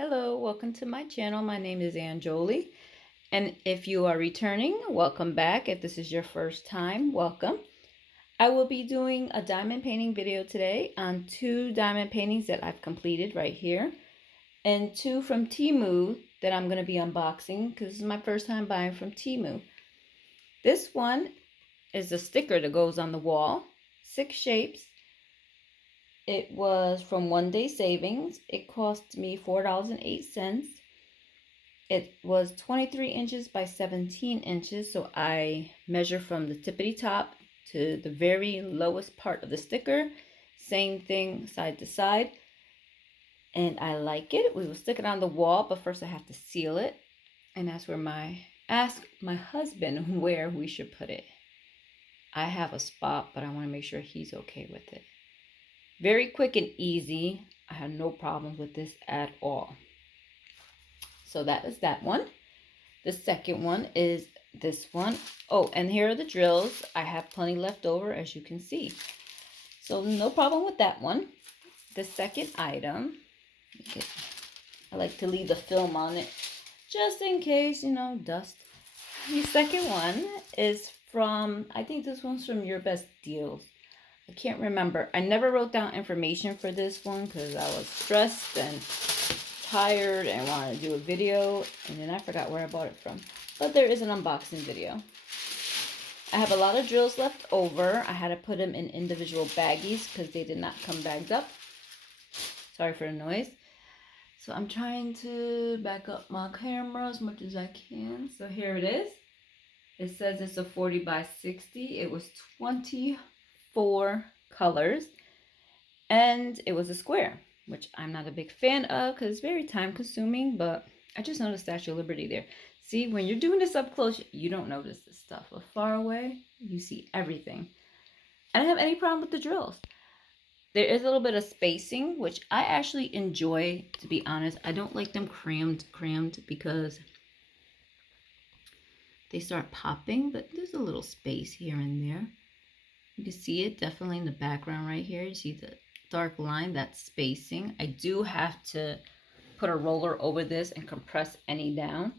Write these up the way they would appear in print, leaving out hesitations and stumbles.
Hello, welcome to my channel. My name is Anjoli, and if you are returning, welcome back. If this is your first time, welcome. I will be doing a diamond painting video today on two diamond paintings that I've completed right here, and two from Temu that I'm going to be unboxing because this is my first time buying from Temu. This one is a sticker that goes on the wall, 6 shapes. It was from One Day Savings. It cost me $4.08. It was 23 inches by 17 inches, so I measure from the tippity top to the very lowest part of the sticker. Same thing side to side. And I like it. We will stick it on the wall, but first I have to seal it. And that's where ask my husband where we should put it. I have a spot, but I want to make sure he's okay with it. Very quick and easy. I have no problems with this at all. So that is that one. The second one is this one. Oh, and here are the drills. I have plenty left over, as you can see. So no problem with that one. The second item, I like to leave the film on it just in case, dust. The second one is from, I think this one's from Your Best Deals. I can't remember. I never wrote down information for this one because I was stressed and tired and wanted to do a video, and then I forgot where I bought it from. But there is an unboxing video. I have a lot of drills left over. I had to put them in individual baggies because they did not come bagged up. Sorry for the noise. So I'm trying to back up my camera as much as I can. So here it is. It says it's a 40 by 60. It was 24 colors, and it was a square, which I'm not a big fan of because it's very time consuming, but I just noticed Statue of Liberty there. See, when you're doing this up close, you don't notice this stuff, but far away, you see everything. I don't have any problem with the drills. There is a little bit of spacing, which I actually enjoy, to be honest. I don't like them crammed because they start popping, but there's a little space here and there. You can see it definitely in the background right here. You see the dark line, that's spacing. I do have to put a roller over this and compress any down,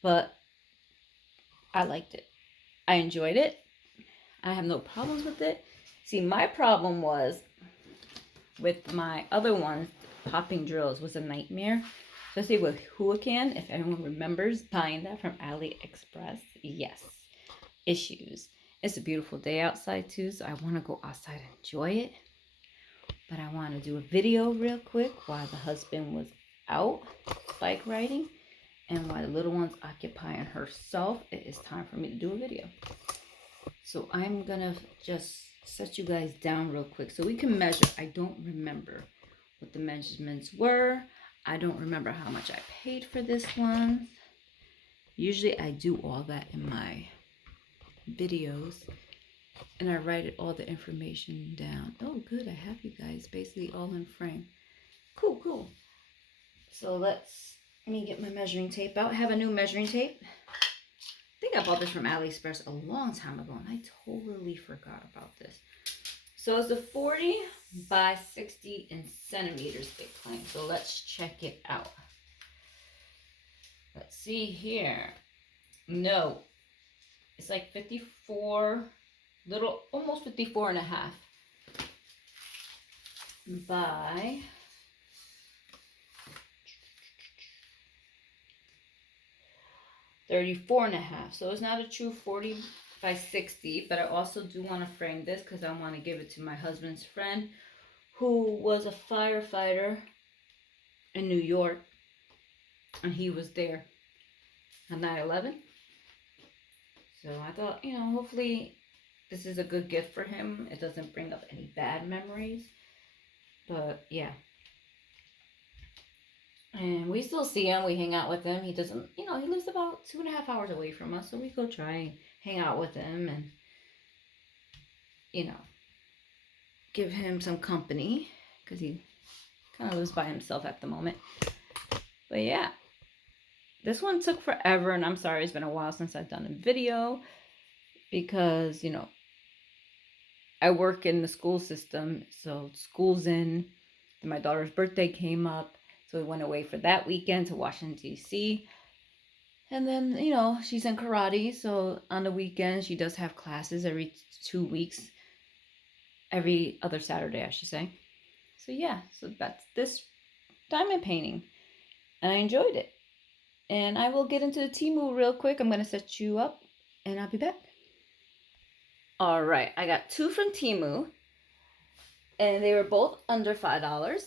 but I liked it. I enjoyed it. I have no problems with it. See, my problem was with my other ones, popping drills was a nightmare, especially with Huracan. If anyone remembers buying that from AliExpress, yes, issues. It's a beautiful day outside too, so I want to go outside and enjoy it. But I want to do a video real quick while the husband was out bike riding and while the little one's occupying herself. It is time for me to do a video. So I'm going to just set you guys down real quick so we can measure. I don't remember what the measurements were. I don't remember how much I paid for this one. Usually I do all that in my videos, and I write all the information down. Oh, good. I have you guys basically all in frame. Cool. So let me get my measuring tape out. I have a new measuring tape. I think I bought this from AliExpress a long time ago, and I totally forgot about this. So it's a 40 by 60 in centimeters big plane. So let's check it out. Let's see here. No, it's like 54, almost 54 and a half by 34 and a half. So it's not a true 40 by 60, but I also do want to frame this because I want to give it to my husband's friend who was a firefighter in New York, and he was there on 9/11. So I thought, hopefully this is a good gift for him. It doesn't bring up any bad memories. But yeah. And we still see him. We hang out with him. He doesn't, he lives about 2.5 hours away from us. So we go try and hang out with him and, give him some company because he kind of lives by himself at the moment. But yeah. This one took forever, and I'm sorry it's been a while since I've done a video because, I work in the school system, so school's in, and my daughter's birthday came up, So we went away for that weekend to Washington, D.C. And then, you know, she's in karate. So on the weekend, she does have classes every 2 weeks. Every other Saturday, I should say. So yeah, so that's this diamond painting. And I enjoyed it. And I will get into the Temu real quick. I'm going to set you up and I'll be back. All right, I got 2 from Temu. And they were both under $5.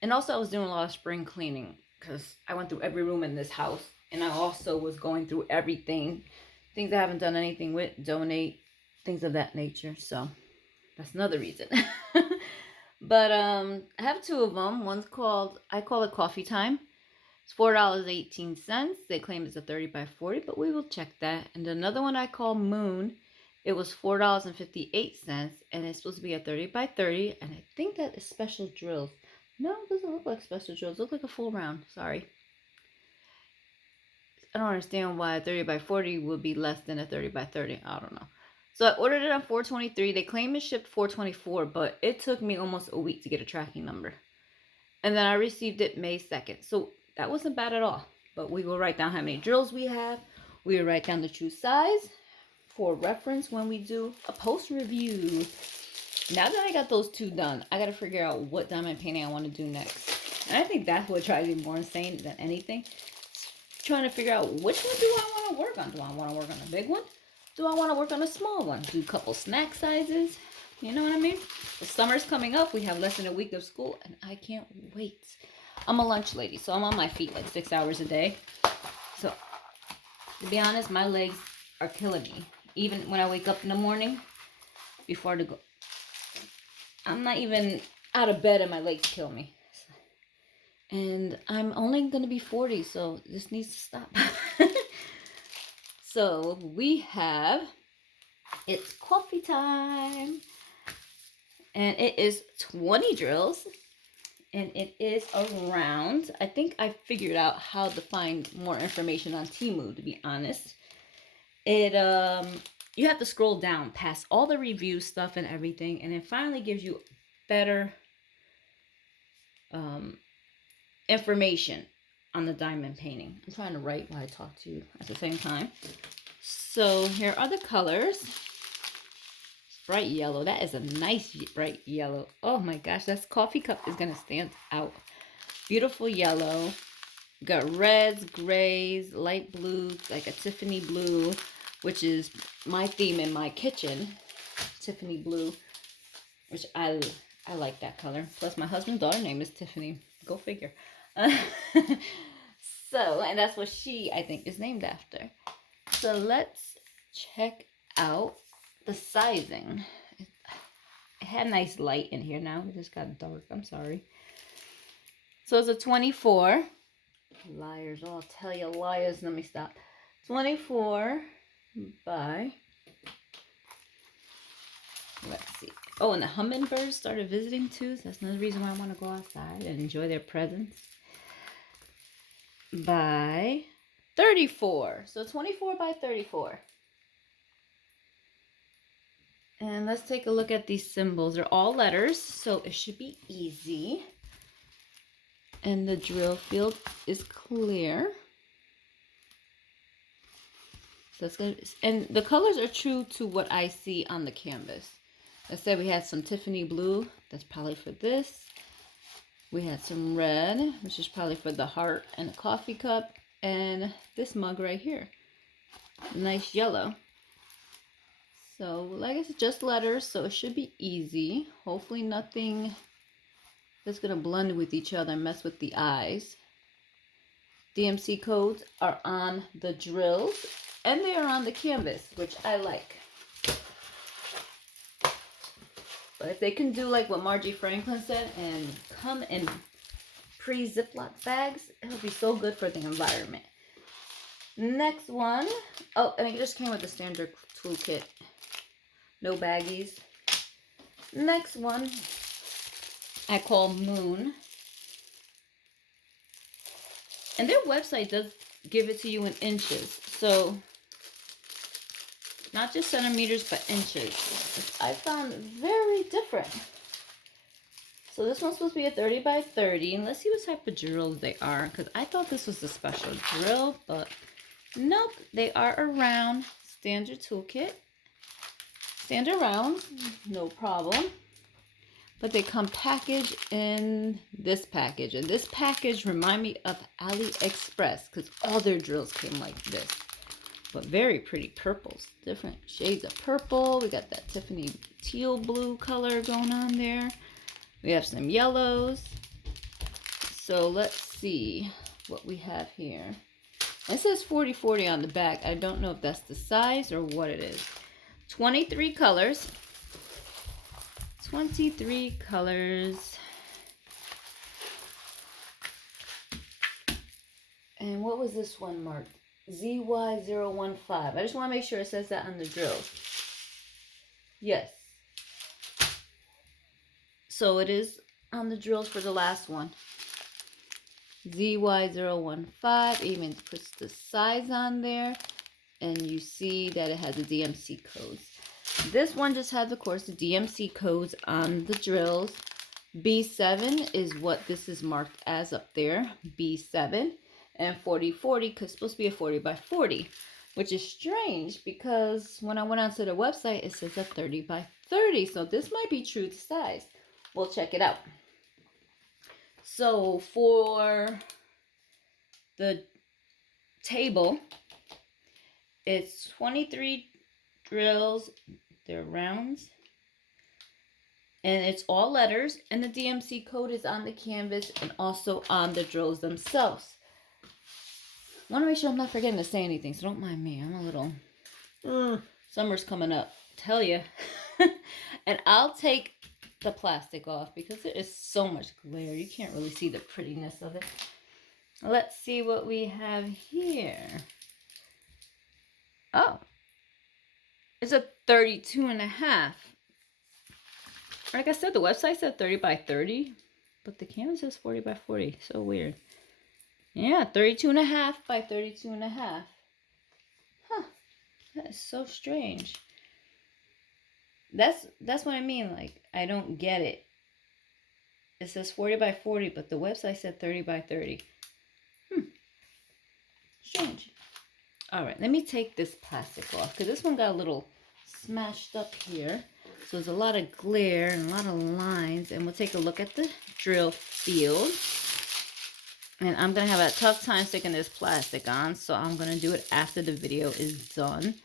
And also I was doing a lot of spring cleaning because I went through every room in this house. And I also was going through everything. Things I haven't done anything with, donate, things of that nature. So that's another reason. But I have 2 of them. One's called, I call it Coffee Time. It's $4.18. They claim it's a 30 by 40, but we will check that. And another one I call Moon. It was $4.58, and it's supposed to be a 30 by 30. And I think that is special drills. No, it doesn't look like special drills. It looks like a full round. Sorry. I don't understand why a 30 by 40 would be less than a 30 by 30. I don't know. So I ordered it on 4/23. They claim it shipped 4/24, but it took me almost a week to get a tracking number. And then I received it May 2nd. So that wasn't bad at all. But we will write down how many drills we have. We will write down the true size for reference when we do a post review. Now that I got those 2 done, I got to figure out what diamond painting I want to do next. And I think that's what drives me more insane than anything. Trying to figure out which one do I want to work on. Do I want to work on a big one? Do I want to work on a small one? Do a couple snack sizes? You know what I mean? The summer's coming up. We have less than a week of school, and I can't wait. I'm a lunch lady, so I'm on my feet like 6 hours a day. So, to be honest, my legs are killing me. Even when I wake up in the morning, before to go, I'm not even out of bed and my legs kill me. And I'm only going to be 40, so this needs to stop. So we have, it's coffee time. And it is 20 drills. And it is around, I think I figured out how to find more information on Temu, to be honest. It, you have to scroll down past all the review stuff and everything. And it finally gives you better information on the diamond painting. I'm trying to write while I talk to you at the same time. So here are the colors. Bright yellow. That is a nice bright yellow. Oh my gosh, that coffee cup is going to stand out. Beautiful yellow. Got reds, grays, light blue, like a Tiffany blue, which is my theme in my kitchen. Tiffany blue, which I like that color. Plus my husband's daughter name is Tiffany. Go figure. So, and that's what she, I think, is named after. So let's check out the sizing. It had nice light in here now. It just got dark. I'm sorry. So it's a 24. Liars. Oh, I'll tell you liars. Let me stop. 24 by... Let's see. Oh, and the hummingbirds started visiting too. So that's another reason why I want to go outside and enjoy their presence. By 34. So 24 by 34. And let's take a look at these symbols. They're all letters, so it should be easy. And the drill field is clear. So it's gonna, and the colors are true to what I see on the canvas. I said we had some Tiffany blue. That's probably for this. We had some red, which is probably for the heart and the coffee cup. And this mug right here. Nice yellow. So, like I said, just letters, so it should be easy. Hopefully nothing that's going to blend with each other and mess with the eyes. DMC codes are on the drills, and they are on the canvas, which I like. But if they can do like what Margie Franklin said and come in pre-Ziploc bags, it'll be so good for the environment. Next one. Oh, and it just came with the standard toolkit. No baggies. Next one I call Moon. And their website does give it to you in inches. So, not just centimeters, but inches. I found very different. So So this one's supposed to be a 30 by 30. And let's see what type of drills they are. Because I thought this was a special drill. But nope. They are a round standard toolkit. Standard round. No problem. But they come packaged in this package. And this package remind me of AliExpress. Because all their drills came like this. But very pretty purples. Different shades of purple. We got that Tiffany teal blue color going on there. We have some yellows. So let's see what we have here. It says 40/40 on the back. I don't know if that's the size or what it is. 23 colors. 23 colors. And what was this one marked? ZY015. I just want to make sure it says that on the drill. Yes. So it is on the drills for the last one. ZY015. Even puts the size on there. And you see that it has the DMC codes. This one just has, of course, the DMC codes on the drills. B7 is what this is marked as up there. B7. And 40/40, because it's supposed to be a 40 by 40. Which is strange, because when I went onto the website, it says a 30 by 30. So this might be true to size. We'll check it out. So for the table, it's 23 drills. They're rounds. And it's all letters. And the DMC code is on the canvas and also on the drills themselves. I want to make sure I'm not forgetting to say anything, so don't mind me. I'm a little... Summer's coming up. Tell you. And I'll take the plastic off because there is so much glare. You can't really see the prettiness of it. Let's see what we have here. Oh. It's a 32.5. Like I said, the website said 30 by 30. But the canvas says 40 by 40. So weird. Yeah, 32.5 by 32.5. Huh. That is so strange. That's what I mean. Like, I don't get it. It says 40 by 40, but the website said 30 by 30. Strange. All right, let me take this plastic off because this one got a little smashed up here. So there's a lot of glare and a lot of lines. And we'll take a look at the drill field. And I'm going to have a tough time sticking this plastic on. So I'm going to do it after the video is done.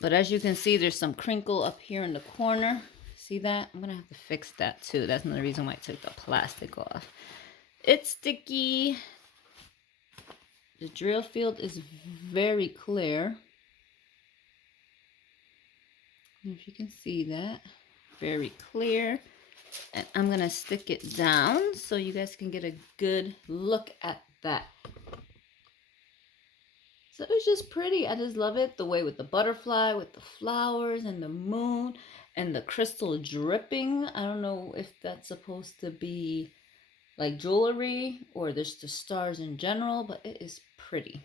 But as you can see, there's some crinkle up here in the corner. See that? I'm going to have to fix that too. That's another reason why I took the plastic off. It's sticky. The drill field is very clear. If you can see that. Very clear. And I'm going to stick it down so you guys can get a good look at that. So it's just pretty. I just love it. The way with the butterfly, with the flowers and the moon and the crystal dripping. I don't know if that's supposed to be like jewelry or just the stars in general, but it is pretty.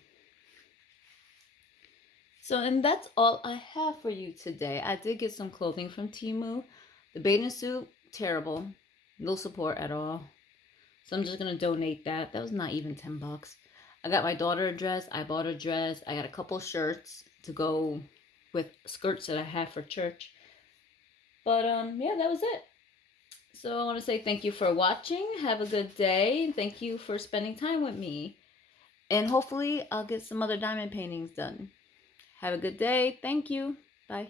So, and that's all I have for you today. I did get some clothing from Temu. The bathing suit, terrible. No support at all. So I'm just going to donate that. That was not even 10 bucks. I got my daughter a dress. I bought a dress. I got a couple shirts to go with skirts that I have for church. But, yeah, that was it. So I want to say thank you for watching. Have a good day. Thank you for spending time with me. And hopefully I'll get some other diamond paintings done. Have a good day. Thank you. Bye.